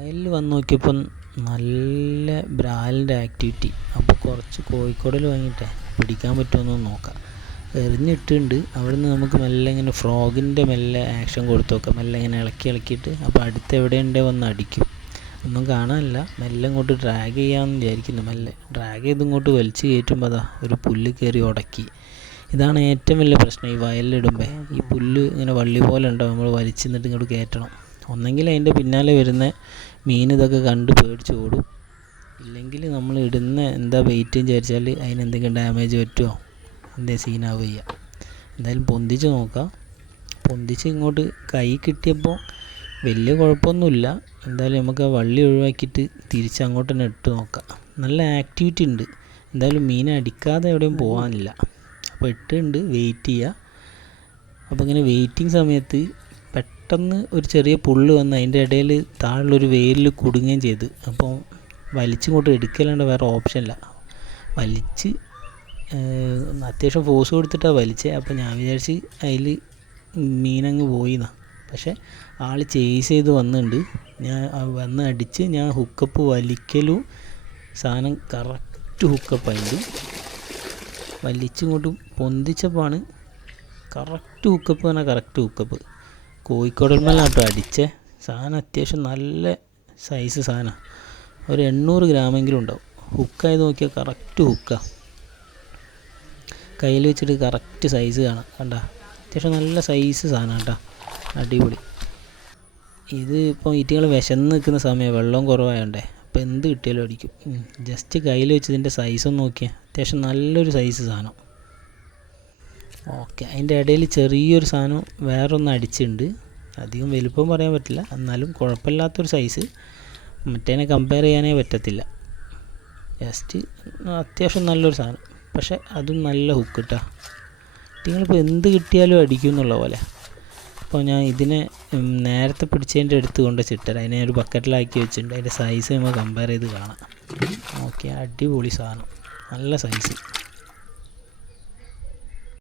വയലിൽ വന്ന് നോക്കിയപ്പം നല്ല ബ്രാലിന്റെ ആക്ടിവിറ്റി. അപ്പോൾ കുറച്ച് കോഴിക്കോടിൽ വാങ്ങിയിട്ടേ പിടിക്കാൻ പറ്റുമോ എന്ന് നോക്കാം. എറിഞ്ഞിട്ടുണ്ട്. അവിടെ നിന്ന് നമുക്ക് മെല്ലെ ഇങ്ങനെ ഫ്രോഗിന്റെ മെല്ലെ ആക്ഷൻ കൊടുത്തു നോക്കാം. മെല്ലെ ഇങ്ങനെ ഇളക്കി ഇളക്കിയിട്ട് അപ്പോൾ അടുത്ത് എവിടെയുണ്ടേ വന്ന് അടിക്കും. ഒന്നും കാണാനില്ല. മെല്ലെ ഇങ്ങോട്ട് ഡ്രാഗ് ചെയ്യാമെന്ന് വിചാരിക്കുന്നു. മെല്ലെ ഡ്രാഗ് ചെയ്ത് ഇങ്ങോട്ട് വലിച്ച് കയറ്റുമ്പോൾ അതാ ഒരു പുല്ല് കയറി ഉടക്കി ഇതാണ് ഏറ്റവും വലിയ പ്രശ്നം ഈ വയലിലിടുമ്പോൾ ഈ പുല്ല് ഇങ്ങനെ വള്ളി പോലെ ഉണ്ടാവും നമ്മൾ വലിച്ചു നിന്നിട്ട് ഇങ്ങോട്ട് കയറ്റണം. ഒന്നെങ്കിൽ അതിന്റെ പിന്നാലെ വരുന്ന മീൻ ഇതൊക്കെ കണ്ട് പേടിച്ച് ഓടും. ഇല്ലെങ്കിൽ നമ്മൾ ഇടുന്ന എന്താ വെയിറ്റ് വിചാരിച്ചാൽ അതിന് എന്തെങ്കിലും ഡാമേജ് പറ്റുമോ എന്തേ സീനാവുക എന്തായാലും പൊന്തിച്ച് നോക്കാം. പൊന്തിച്ച് ഇങ്ങോട്ട് കൈ കിട്ടിയപ്പോൾ വലിയ കുഴപ്പമൊന്നുമില്ല. എന്തായാലും നമുക്ക് ആ വള്ളി ഒഴിവാക്കിയിട്ട് തിരിച്ച് അങ്ങോട്ട് തന്നെ ഇട്ട് നോക്കാം. നല്ല ആക്ടിവിറ്റി ഉണ്ട്. എന്തായാലും മീൻ അടിക്കാതെ എവിടെയും പോകാനില്ല. അപ്പോൾ ഇട്ടുണ്ട് വെയിറ്റ് ചെയ്യുക. അപ്പോൾ ഇങ്ങനെ വെയിറ്റിംഗ് സമയത്ത് പെട്ടെന്ന് ഒരു ചെറിയ പുല്ല് വന്ന് അതിന്റെ ഇടയിൽ താഴെയുള്ളൊരു വേരിൽ കുടുങ്ങുകയും ചെയ്ത്. അപ്പോൾ വലിച്ചിങ്ങോട്ട് എടുക്കലാണ്ട് വേറെ ഓപ്ഷൻ ഇല്ല. വലിച്ച് അത്യാവശ്യം ഫോഴ്സ് കൊടുത്തിട്ടാണ് വലിച്ചത് അപ്പോൾ ഞാൻ വിചാരിച്ച് അതിൽ മീനങ്ങ് പോയിന്നാ. പക്ഷേ ആൾ ചേസ് ചെയ്ത് വന്നിട്ടുണ്ട് ഞാൻ വന്ന് അടിച്ച് ഞാൻ ഹുക്കപ്പ് വലിക്കലും സാധനം കറക്റ്റ് ഹുക്കപ്പായിട്ട് വലിച്ചിങ്ങോട്ട് പൊന്തിച്ചപ്പോഴാണ് കറക്റ്റ് ഹുക്കപ്പ് പറഞ്ഞാൽ കറക്റ്റ് ഹുക്കപ്പ് കോഴിക്കോടന്മേലാട്ടോ അടിച്ചേ സാധനം അത്യാവശ്യം നല്ല സൈസ് സാധനമാണ് ഒരു എണ്ണൂറ് ഗ്രാമെങ്കിലും ഉണ്ടാവും. ഹുക്കായി നോക്കിയാൽ കറക്റ്റ് ഹുക്കാണ് കയ്യിൽ വെച്ചിട്ട് കറക്റ്റ് സൈസ് കാണാം. കണ്ട? അത്യാവശ്യം നല്ല സൈസ് സാധനം കേട്ടോ അടിപൊളി. ഇത് ഇപ്പോൾ ഈറ്റുകൾ വിശന്ന് നിൽക്കുന്ന സമയം വെള്ളം കുറവായതുകൊണ്ടേ അപ്പോൾ എന്ത് കിട്ടിയാലും അടിക്കും. ജസ്റ്റ് കയ്യിൽ വെച്ചതിന്റെ സൈസൊന്ന് നോക്കിയാൽ അത്യാവശ്യം നല്ലൊരു സൈസ് സാധനം. ഓക്കെ. അതിന്റെ ഇടയിൽ ചെറിയൊരു സാധനം വേറൊന്ന് അടിച്ചിട്ടുണ്ട്. അധികം വലുപ്പം പറയാൻ പറ്റില്ല. എന്നാലും കുഴപ്പമില്ലാത്തൊരു സൈസ് മറ്റേനെ കമ്പയർ ചെയ്യാനേ പറ്റത്തില്ല. ജസ്റ്റ് അത്യാവശ്യം നല്ലൊരു സാധനം. പക്ഷെ അതും നല്ല ഹുക്ക് കിട്ടാ നിങ്ങളിപ്പോൾ എന്ത് കിട്ടിയാലും അടിക്കും എന്നുള്ള പോലെ. അപ്പോൾ ഞാൻ ഇതിനെ നേരത്തെ പിടിച്ചതിന്റെ അടുത്ത് കൊണ്ട് ചിട്ടര അതിനെ ഒരു ബക്കറ്റിലാക്കി വെച്ചിട്ടുണ്ട്. അതിന്റെ സൈസ് നമ്മൾ കമ്പയർ ചെയ്ത് കാണാം. ഓക്കെ അടിപൊളി സാധനം. നല്ല സൈസ്